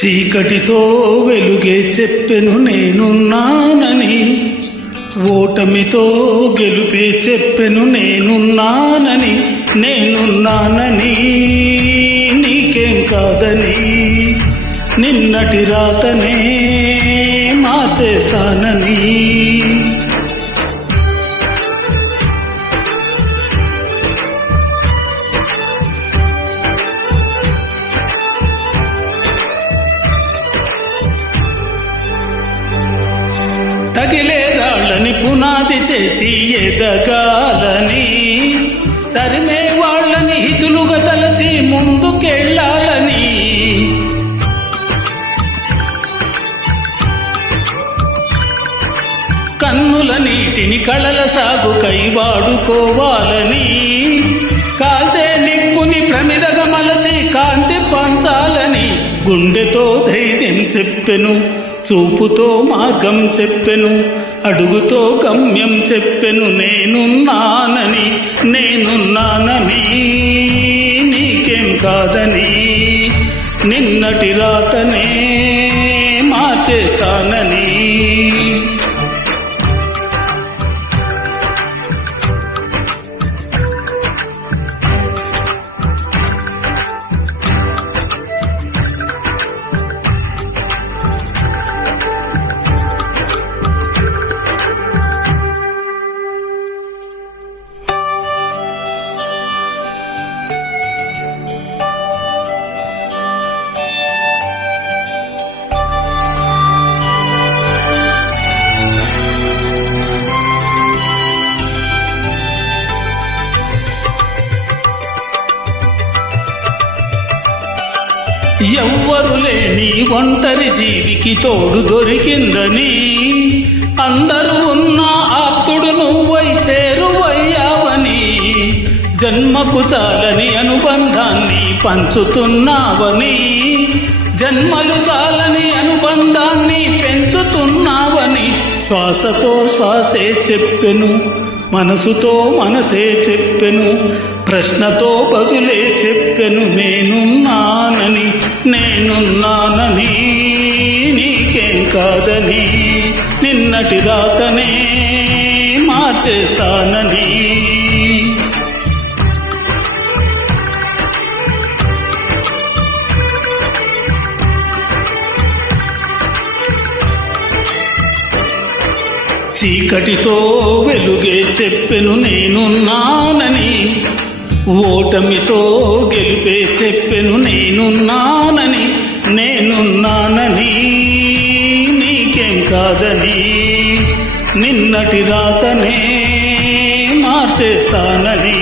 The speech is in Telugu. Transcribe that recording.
చీకటితో వెలుగే చెప్పెను నేనున్నానని, ఓటమితో గెలుపే చెప్పెను నేనున్నానని. నేనున్నానని నీకేం కాదని, నిన్నటి రాతనే మార్చేస్తానని. తగిలే రాళ్ళని పునాది చేసి ఎదగాలని, తరిమే వాళ్ళని హితులుగా తలచి ముందుకెళ్ళాలని. కన్నుల నీటిని కళల సాగుకై వాడుకోవాలని, కాల్చే నిప్పుని ప్రమిదగా మలచి కాంతి పంచాలని. గుండెతో ధైర్యం చెప్పెను, చూపుతో మార్గం చెప్పెను, అడుగుతో గమ్యం చెప్పెను నేనున్నానని. నేనున్నానని నీకేం కాదని, నిన్నటి రాతనే మార్చేస్తానని. ఎవ్వరు లేని ఒంటరి జీవికి తోడు దొరికిందని, అందరూ ఉన్న ఆప్తుడు నువ్వై చేరువయ్యావని. జన్మకు చాలని అనుబంధాన్ని పంచుతున్నావని, జన్మలు చాలని అనుబంధాన్ని పెంచుతున్నావని. శ్వాసతో శ్వాసే చెప్పెను, మనసుతో మనసే చెప్పెను, ప్రశ్నతో బదులే చెప్పెను నేనున్నానని. నేనున్నానని నీకేం కాదని, నిన్నటి రాతనే మార్చేస్తానని. చీకటితో వెలుగే చెప్పెను నేనున్నానని, ఓటమితో గెలుపే చెప్పెను నేనున్నానని. నేనున్నానని నీకేం కాదని, నిన్నటి రాతనే మార్చేస్తానని.